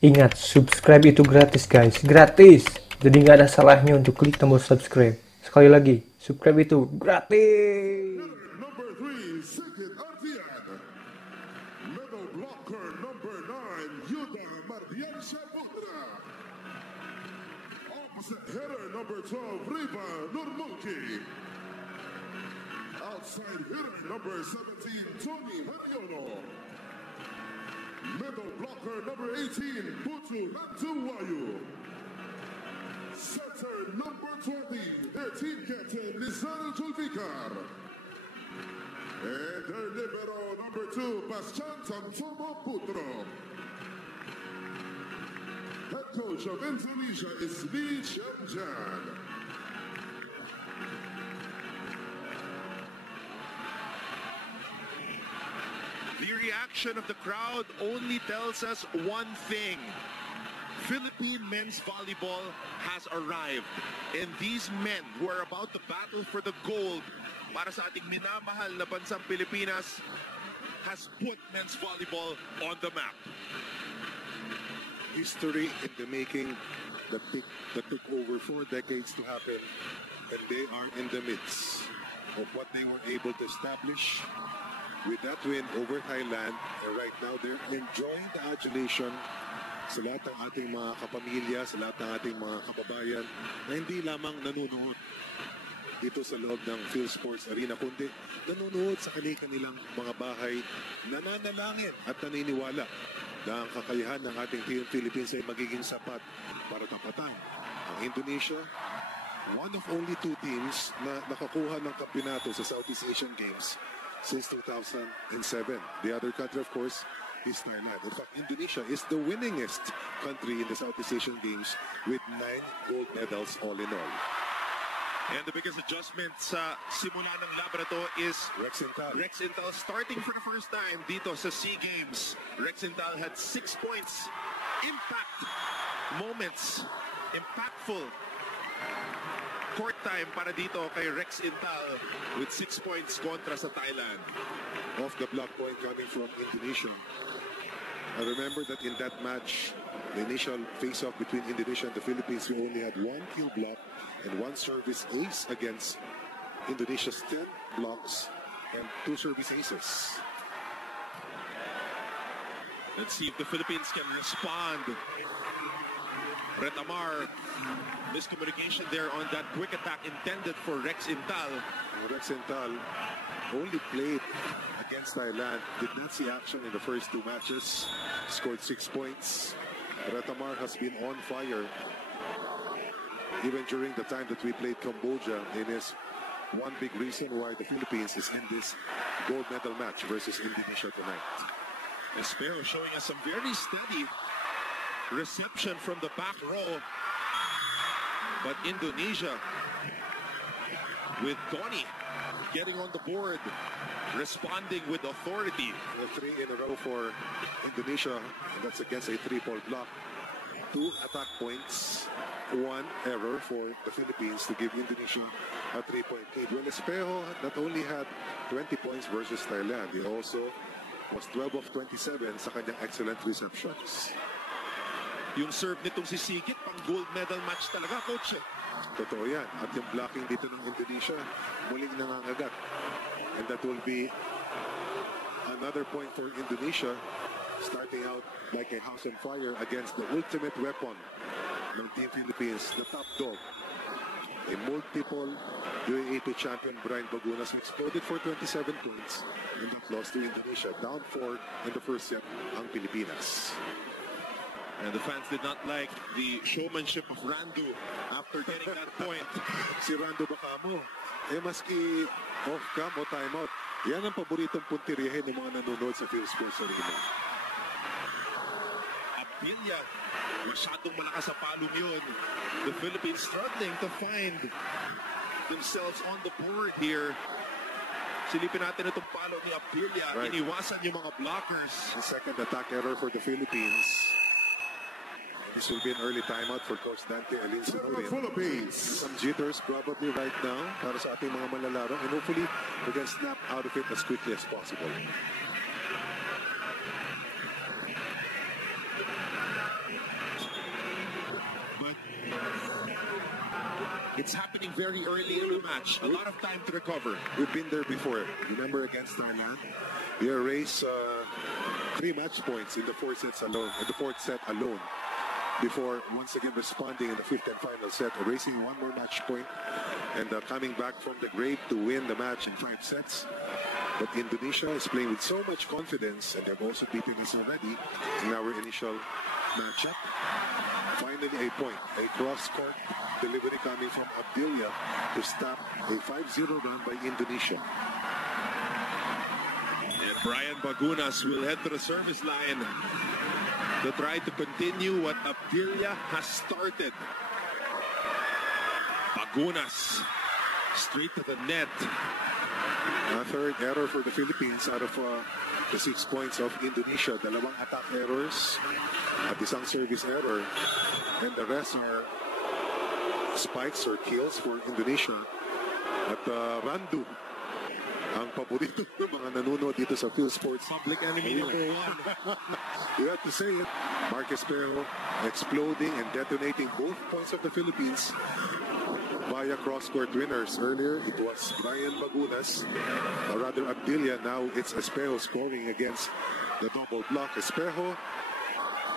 Ingat, subscribe itu gratis guys, gratis. Jadi nggak ada salahnya untuk klik tombol subscribe. Sekali lagi, subscribe itu gratis. Number 3, sigit middle blocker number 9, yuda Putra. Opposite hitter number 12, Rivan Doni. Outside hitter number 17, Tony. Middle blocker number 18, randu. Center number 20, their team captain, nizar. And their libero number 2, sampai. Head coach of Indonesia is Hajar. The reaction of the crowd only tells us one thing. Philippine men's volleyball has arrived. And these men who are about to battle for the gold para sa ating minamahal na bansang Pilipinas has put men's volleyball on the map. History in the making that took over 4 decades to happen, and they are in the midst of what they were able to establish with that win over Thailand. And right now they're enjoying the adulation sa lahat ng ating mga kapamilya, sa lahat ng ating mga kababayan na hindi lamang nanonood dito sa loob ng PhilSports Arena, kundi nanonood sa kanilang mga bahay, nananalangin at naniniwala na ang kakayahan ng ating Team Philippines ay magiging sapat para tapatan ang Indonesia, one of only 2 teams na nakakuha ng kampeonato sa Southeast Asian Games since 2007. The other country, of course, is Thailand. In fact, Indonesia is the winningest country in the Southeast Asian Games with 9 gold medals all in all. And the biggest adjustment sa simula ng laban na to is Rex Intal starting for the first time dito sa SEA Games. Rex Intal had 6 points. Impact moments. Impactful court time para dito kay Rex Intal with 6 points kontra sa Thailand. Off the block point coming from Indonesia. I remember that in that match, the initial face-off between Indonesia and the Philippines, we only had 1 kill block and 1 service ace against Indonesia's 10 blocks and 2 service aces. Let's see if the Philippines can respond. Retamar, miscommunication there on that quick attack intended for Rex Intal. Rex Intal only played against Thailand, did not see action in the first 2 matches, scored 6 points. Retamar has been on fire even during the time that we played Cambodia, and is one big reason why the Philippines is in this gold medal match versus Indonesia tonight. Espero showing us some very steady reception from the back row, but Indonesia with Doni getting on the board, responding with authority. 3 in a row for Indonesia, and that's against a 3-ball block. 2 attack points, 1 error for the Philippines to give Indonesia a 3-point lead. Well, Espejo not only had 20 points versus Thailand, he also was 12 of 27 sa kanyang excellent receptions. Yung serve nitong si Sigit, pang gold medal match talaga, coach. Totoo yan. At yung blocking dito ng Indonesia, muling nangangagat. And that will be another point for Indonesia, starting out like a house on fire against the ultimate weapon ng Team Philippines, the top dog. A multiple UAAP champion, Brian Bagunas, exploded for 27 points and that lost to Indonesia. Down 4 in the first set, ang Pilipinas. And the fans did not like the showmanship of Randu after getting that point. Si Randu Bakamo, maski off-cam o timeout, yan ang paboritong puntiryahin ng mga nanonood sa PhilSports Arena. Apilia, masyadong malakas sa palong yun. The Philippines struggling to find themselves on the board here. Silipin natin itong palo ni Apilia. Right. Iniwasan yung mga blockers. The second attack error for the Philippines. This will be an early timeout for Coach Dante Philippines. Some jitters probably right now para sa ating mga manlalaro, and hopefully we can snap out of it as quickly as possible. It's happening very early in the match. A lot of time to recover. We've been there before. Remember against Thailand? We erased 3 match points in the 4 sets alone, in the 4th set alone, before once again responding in the 5th and final set, erasing 1 more match point, and coming back from the grave to win the match in 5 sets. But Indonesia is playing with so much confidence, and they've also beaten us already in our initial matchup. Finally, a point, a cross-court delivery coming from Abdilia to stop a 5-0 run by Indonesia. And Brian Bagunas will head to the service line to try to continue what Abdilia has started. Bagunas straight to the net. A third error for the Philippines out of the 6 points of Indonesia. Dalawang attack errors at isang service error. And the rest are spikes or kills for Indonesia. At randu, ang paborito ng mga nanunood dito sa Phil Sports. Public enemy number 1. You have to say it. Marcus Pero exploding and detonating both points of the Philippines via cross-court winners. Earlier, it was Brian Bagunas, or rather Abdilia. Now it's Espejo scoring against the double block. Espejo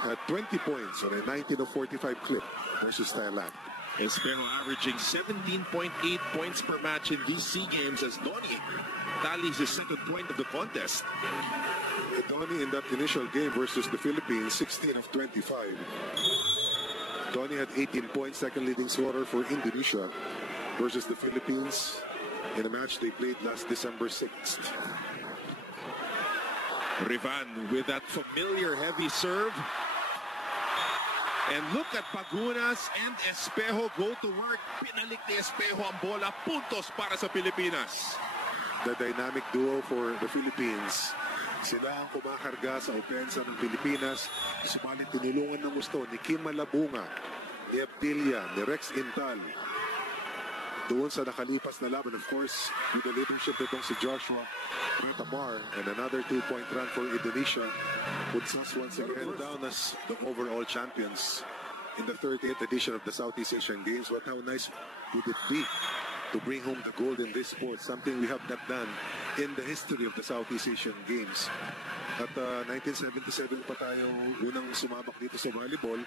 had 20 points on a 19 of 45 clip versus Thailand. Espejo averaging 17.8 points per match in these SEA Games as Doni tallies his second point of the contest. Doni in that initial game versus the Philippines, 16 of 25. Doni had 18 points, second leading scorer for Indonesia versus the Philippines in a match they played last December 6th. Rivan with that familiar heavy serve. And look at Bagunas and Espejo go to work. Pinalik ni Espejo ang bola. Puntos para sa Pilipinas. The dynamic duo for the Philippines. Sila ang kumakarga sa opensa ng Pilipinas. Subalit tinulungan ng gusto ni Kim Malabunga, ni Abdilia, ni Rex Intal. Doon sa nakalipas na laban, of course, with the leadership nitong si Joshua Ratamar, and another 2-point run for Indonesia puts us once again down as the overall champions in the 38th edition of the Southeast Asian Games. But how nice would it be to bring home the gold in this sport, something we have not done in the history of the Southeast Asian Games. At 1977 pa tayo unang sumabak dito sa volleyball.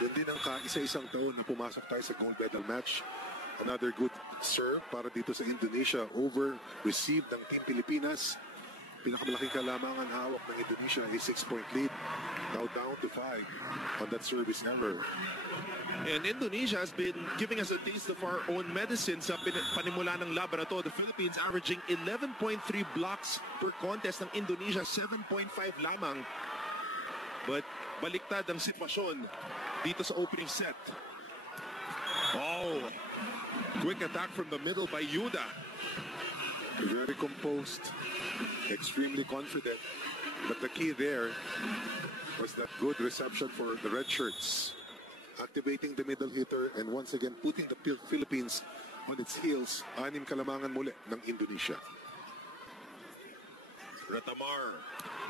Yun din ang kaisa-isang taon na pumasok tayo sa gold medal match. Another good serve para dito sa Indonesia. Over-received ng Team Pilipinas. Pinakamalaking kalamangan hawak ng Indonesia, a 6-point lead. Now down to 5 on that service error. And Indonesia has been giving us a taste of our own medicine sa panimula ng laban na to. The Philippines averaging 11.3 blocks per contest, ng Indonesia 7.5 lamang. But baliktad ang sitwasyon dito sa opening set. Oh, quick attack from the middle by Yuda. Very composed, extremely confident. But the key there was that good reception for the red shirts. Activating the middle hitter and once again putting the Philippines on its heels. 6 kalamangan muli ng Indonesia. Ratamar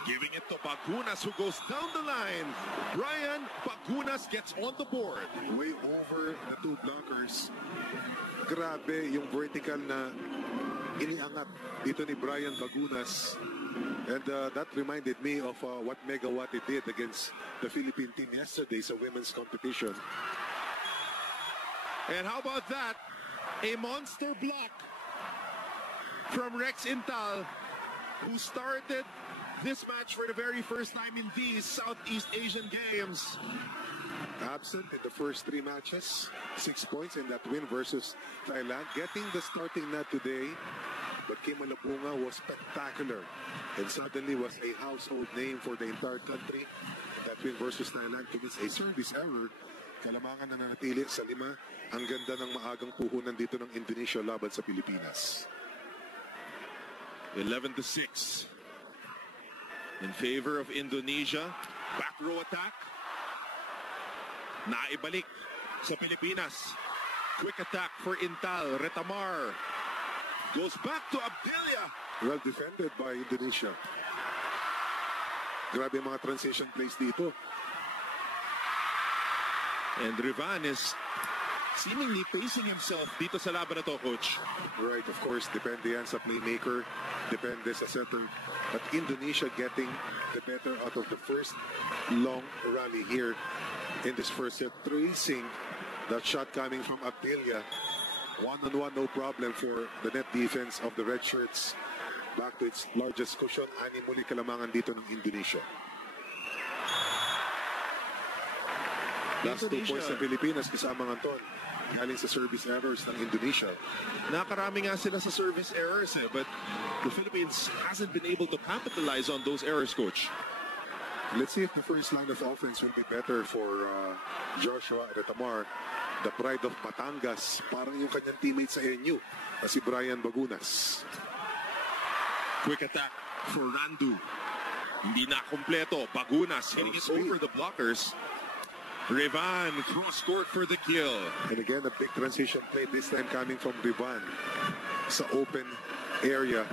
giving it to Bagunas, who goes down the line. Brian Bagunas gets on the board. Way over the 2 blockers. Grabe yung vertical na iniangat dito ni Brian Bagunas. And that reminded me of what Megawati did against the Philippine team yesterday sa women's competition. And how about that? A monster block from Rex Intal, who started this match for the very first time in these Southeast Asian Games. Absent in the first 3 matches, 6 points in that win versus Thailand. Getting the starting net today, but Kim Malabunga was spectacular and suddenly was a household name for the entire country. That win versus Thailand commits a service error. Kalamangan na nanatili sa 5. Ang ganda ng maagang puhunan dito ng Indonesia laban sa Pilipinas. 11-6 in favor of Indonesia. Back row attack. Naibalik sa Pilipinas. Quick attack for Intal. Retamar goes back to Abdilia. Well defended by Indonesia. Grabe mga transition plays dito. And Rivan is seemingly pacing himself dito sa laban na to, Coach. Right, of course, depende yan sa playmaker, depende sa setter. But Indonesia getting the better out of the first long rally here in this first set, tracing that shot coming from Abdilia. One-on-one, no problem for the net defense of the red shirts. Back to its largest cushion, ani muli kalamangan dito ng Indonesia. Last 2 points ng Pilipinas kasama ng Anton. Galing sa service errors ng Indonesia. Nakarami nga sila sa service errors but the Philippines hasn't been able to capitalize on those errors, Coach. Let's see if the first line of offense will be better for Joshua Retamar, the pride of Batangas. Parang yung kanyang teammate sa NU, na si Brian Bagunas. Quick attack for Randu. Hindi na kompleto. Bagunas hitting it over the blockers. Rivan cross court for the kill. And again, a big transition play this time coming from Rivan sa open area.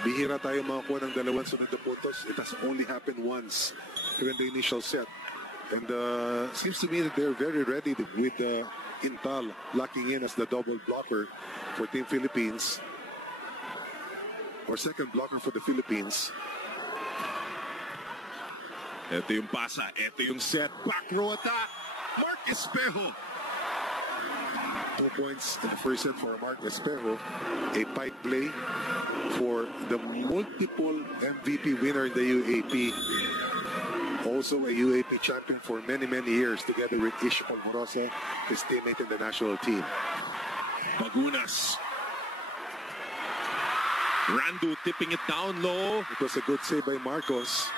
Bihira tayo makakuha ng dalawang sunod na puntos. It has only happened once during the initial set. And seems to me that they're very ready with Intal locking in as the double blocker for Team Philippines. Or second blocker for the Philippines. Ito yung pasa, ito yung set, back row attack, Mark Espejo. 2 points in the first set for Mark Espejo. A pipe play for the multiple MVP winner in the UAP. Also a UAP champion for many, many years together with Ish Polvorosa, his teammate in the national team. Bagunas. Randu tipping it down low. It was a good save by Marcos.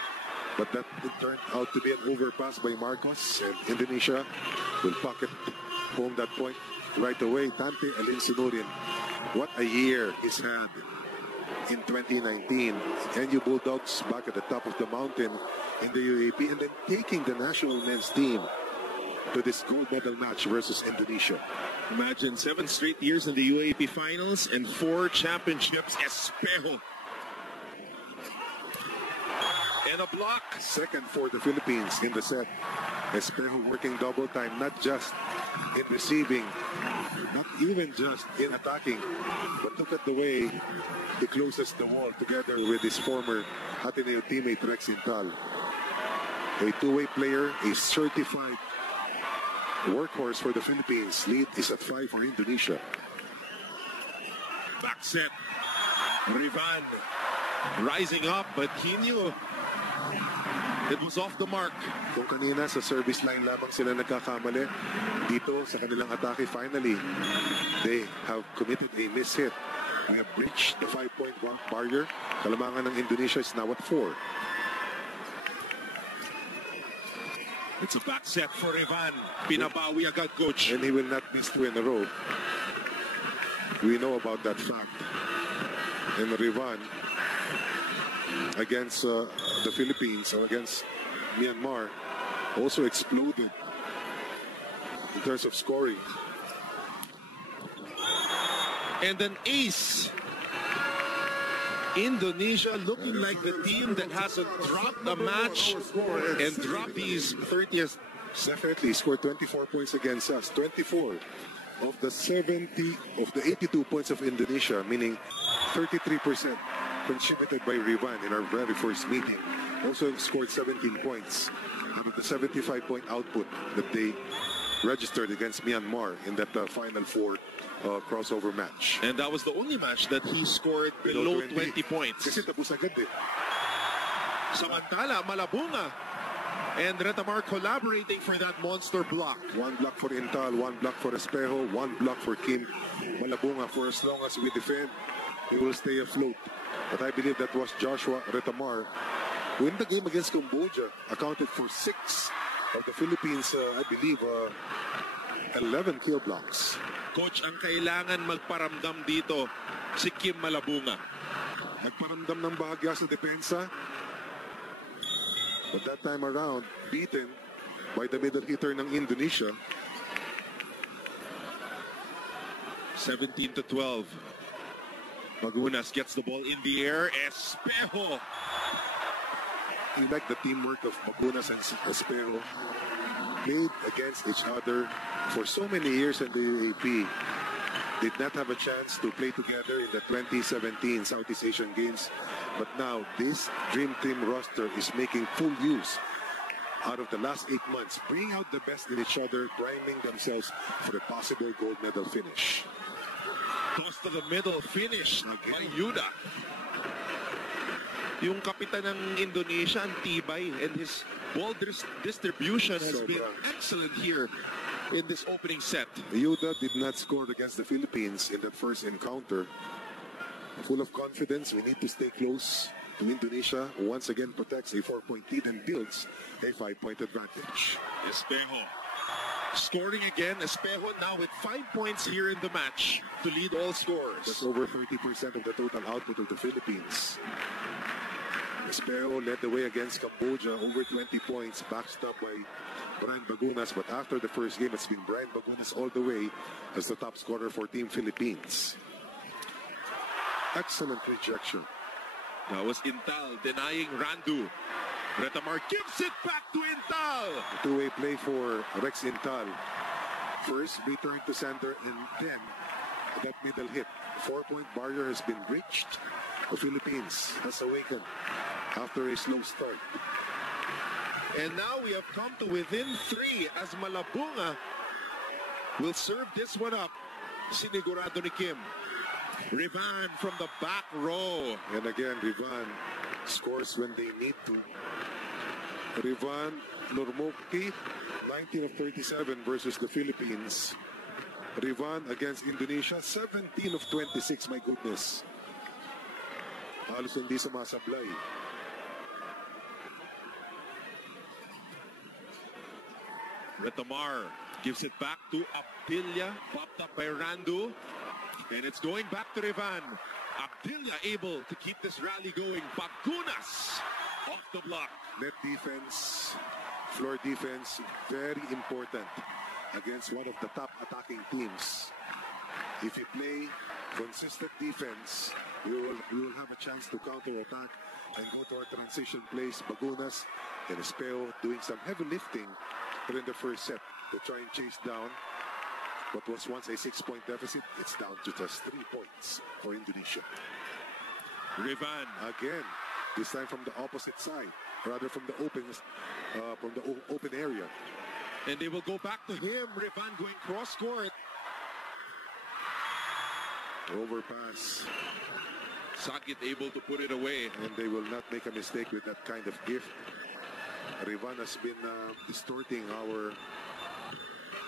But that turned out to be an overpass by Marcos. And Indonesia will pocket home that point right away. Tante Alin Sinurin. What a year he's had in 2019. NU Bulldogs back at the top of the mountain in the UAP. And then taking the national men's team to this gold medal match versus Indonesia. Imagine 7 straight years in the UAP finals and 4 championships. Espejo. And a block. Second for the Philippines in the set. Espejo working double time, not just in receiving, not even just in attacking, but look at the way he closes the wall together with his former Ateneo teammate Rex Intal. A two-way player, a certified workhorse for the Philippines. Lead is at 5 for Indonesia. Back set. Rivan rising up, but he knew it was off the mark. Kung kanina sa service line lamang sila nagkakamali, dito sa kanilang atake, finally, they have committed a miss hit. We have breached the 5-point barrier. Kalamangan ng Indonesia is now at 4. It's a back set for Rivan. Pinabawi agad, Coach. And he will not miss 2 in a row. We know about that fact. And Rivan against the Philippines or against Myanmar also exploded in terms of scoring. And an ace. Indonesia looking like the team that hasn't dropped a match and dropped these 30th. Definitely scored 24 points against us. 24 of the 82 points of Indonesia, meaning 33%. Contributed by Rivan in our very first meeting. Also scored 17 points out of the 75-point output that they registered against Myanmar in that Final Four crossover match. And that was the only match that he scored below 20 points. Kasi tapos agad eh. Samantala, Malabunga and Retamar collaborating for that monster block. 1 block for Intal, 1 block for Espejo, 1 block for Kim Malabunga. For as long as we defend, we will stay afloat. But I believe that was Joshua Retamar who in the game against Cambodia accounted for 6 of the Philippines, I believe, 11 kill blocks. Coach, ang kailangan magparamdam dito si Kim Malabunga. Nagparamdam ng bahagya sa depensa. But that time around, beaten by the middle hitter ng Indonesia. 17-12. Bagunas gets the ball in the air. Espejo. I like the teamwork of Bagunas and Espejo. played against each other for so many years in the AP. Did not have a chance to play together in the 2017 Southeast Asian Games. But now this Dream Team roster is making full use out of the last 8 months, bringing out the best in each other, priming themselves for a possible gold medal finish. Toss to the middle, finish by Yuda. Yung kapitan ng Indonesia, ang tibay, and his ball distribution has been excellent here in this opening set. Yuda did not score against the Philippines in that first encounter. Full of confidence, we need to stay close to Indonesia. Once again protects a 4-point lead and builds a 5-point advantage. Espejo scoring again. Espejo now with 5 points here in the match to lead all scores. That's over 30% of the total output of the Philippines. Espejo led the way against Cambodia, over 20 points, backed up by Brian Bagunas. But after the first game, it's been Brian Bagunas all the way as the top scorer for Team Philippines. Excellent rejection. That was Intal denying Randu. Retamar gives it back to Intal. Two-way play for Rex Intal. First, return to center, and then that middle hit. 4-point barrier has been breached. The Philippines has awakened after a slow start. And now we have come to within 3 as Malabunga will serve this one up. Sinigurado ni Kim. Rivan from the back row. And again, Rivan scores when they need to. Rivan Nurmukti, 19 of 37 versus the Philippines. Rivan against Indonesia, 17 of 26. My goodness. Halos hindi sumasablay. Retamar gives it back to Abdillah, popped up by Randu, and it's going back to Rivan. Abdillah able to keep this rally going. Bagunas off the block. Net defense, floor defense, very important against one of the top attacking teams. If you play consistent defense, you will have a chance to counter-attack and go to our transition plays. Bagunas and Espejo doing some heavy lifting in the first set to try and chase down what was once a 6-point deficit. It's down to just 3 points for Indonesia. Rivan again, this time from the opposite side, rather from the open area. And they will go back to him. Rivan going cross court. Overpass. Sigit able to put it away. And they will not make a mistake with that kind of gift. Rivan has been distorting our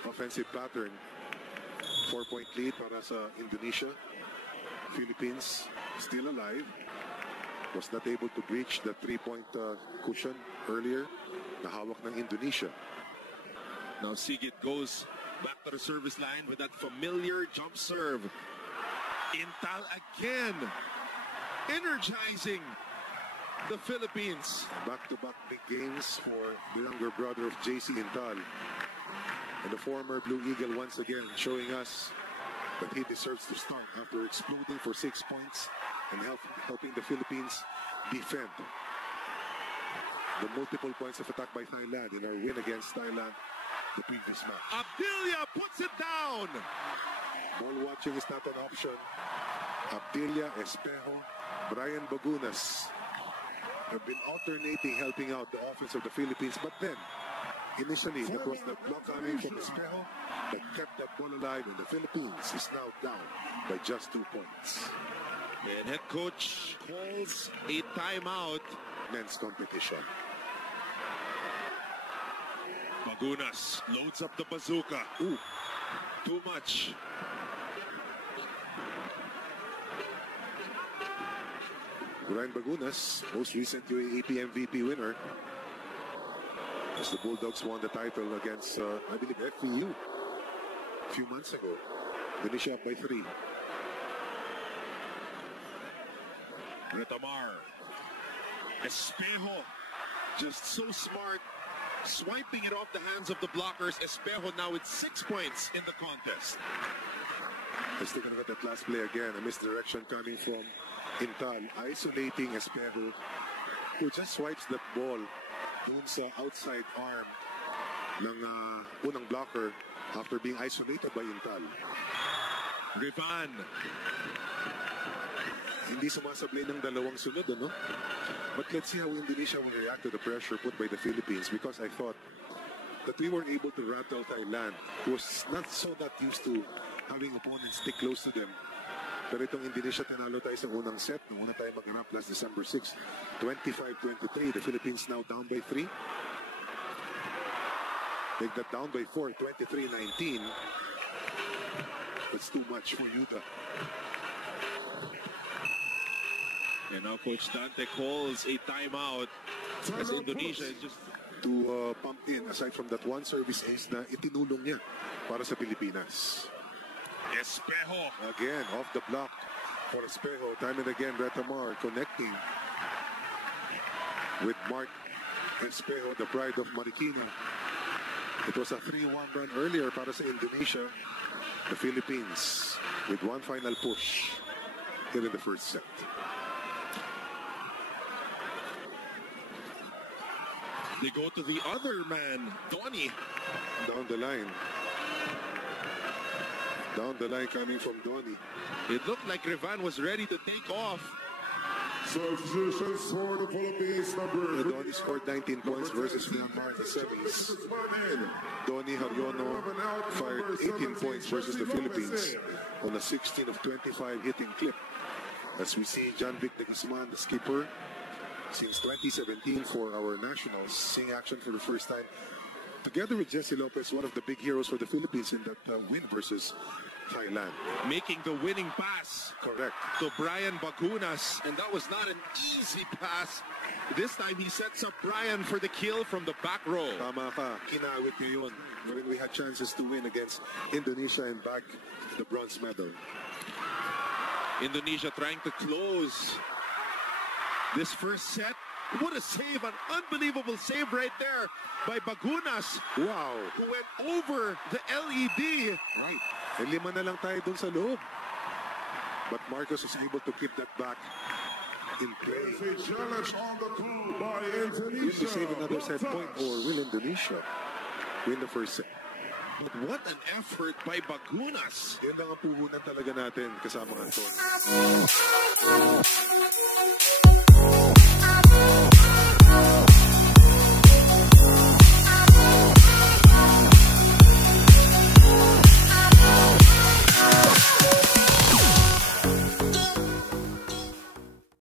offensive pattern. 4-point lead para sa Indonesia. Philippines still alive. Was not able to breach the 3-point cushion earlier. Nahawak ng Indonesia. Now Sigit goes back to the service line with that familiar jump serve. Intal again, energizing the Philippines. Back-to-back big games for the younger brother of JC Intal. And the former Blue Eagle once again showing us that he deserves to start after exploding for 6 points and helping the Philippines defend the multiple points of attack by Thailand in our win against Thailand the previous match. Abdillah puts it down. Ball watching is not an option. Abdillah, Espejo, Brian Bagunas have been alternating helping out the offense of the Philippines, but then initially that was the block coming from Espejo that kept that ball alive, and the Philippines is now down by just 2 points. And head coach calls a timeout. Men's competition. Bagunas loads up the bazooka. Ooh. Too much. Brian Bagunas, most recent UAAP MVP winner, as the Bulldogs won the title against, I believe, FEU a few months ago. Indonesia up by 3. Retamar. Espejo, just so smart, swiping it off the hands of the blockers. Espejo now with 6 points in the contest. Let's take a look at that last play again. A misdirection coming from Intal, isolating Espejo, who just swipes the ball dun sa outside arm ng unang blocker after being isolated by Intal. Rivan. Hindi sumasablay ng dalawang sunod, ano? But let's see how Indonesia will react to the pressure put by the Philippines, because I thought that we were able to rattle Thailand, who was not used to having opponents stick close to them. Pero itong Indonesia, tinalo tayo sa unang set. Nung una tayo mag-ganap last December 6, 25-23. The Philippines now down by 3. Take that down by 4, 23-19. That's too much for Yuda. And now Coach Dante calls a timeout as Indonesia is just to pump in, aside from that one service ace na itinulong niya para sa Pilipinas. Espejo. Again, off the block for Espejo. Time and again, Retamar connecting with Mark Espejo, the pride of Marikina. It was a 3-1 run earlier para sa Indonesia. The Philippines with one final push here in the first set. They go to the other man, Doni. Down the line. Down the line coming from Doni. It looked like Rivan was ready to take off. Substitutions for the Philippines, number Doni scored 19 points versus Myanmar in the semis. Doni Haryono fired 18 points versus the Philippines on a 16 of 25 hitting clip. As we see John Vic de Guzman, the skipper, since 2017 for our nationals, seeing action for the first time, together with Jesse Lopez, one of the big heroes for the Philippines in that win versus Thailand. Making the winning pass. Correct. To Brian Bagunas, and that was not an easy pass. This time he sets up Brian for the kill from the back row. Tama ka, kinawit niyo yun when we had chances to win against Indonesia and bag the bronze medal. Indonesia trying to close this first set. What a save, an unbelievable save right there by Bagunas. Wow. Who went over the LED. Right. E 5 na lang tayo dun sa loob. But Marcos was able to keep that back in play. a challenge on the call by Will we Indonesia. save another set point, or will Indonesia win the first set? But what an effort by Bagunas. Yan lang ang puhunan talaga natin kasama Anton.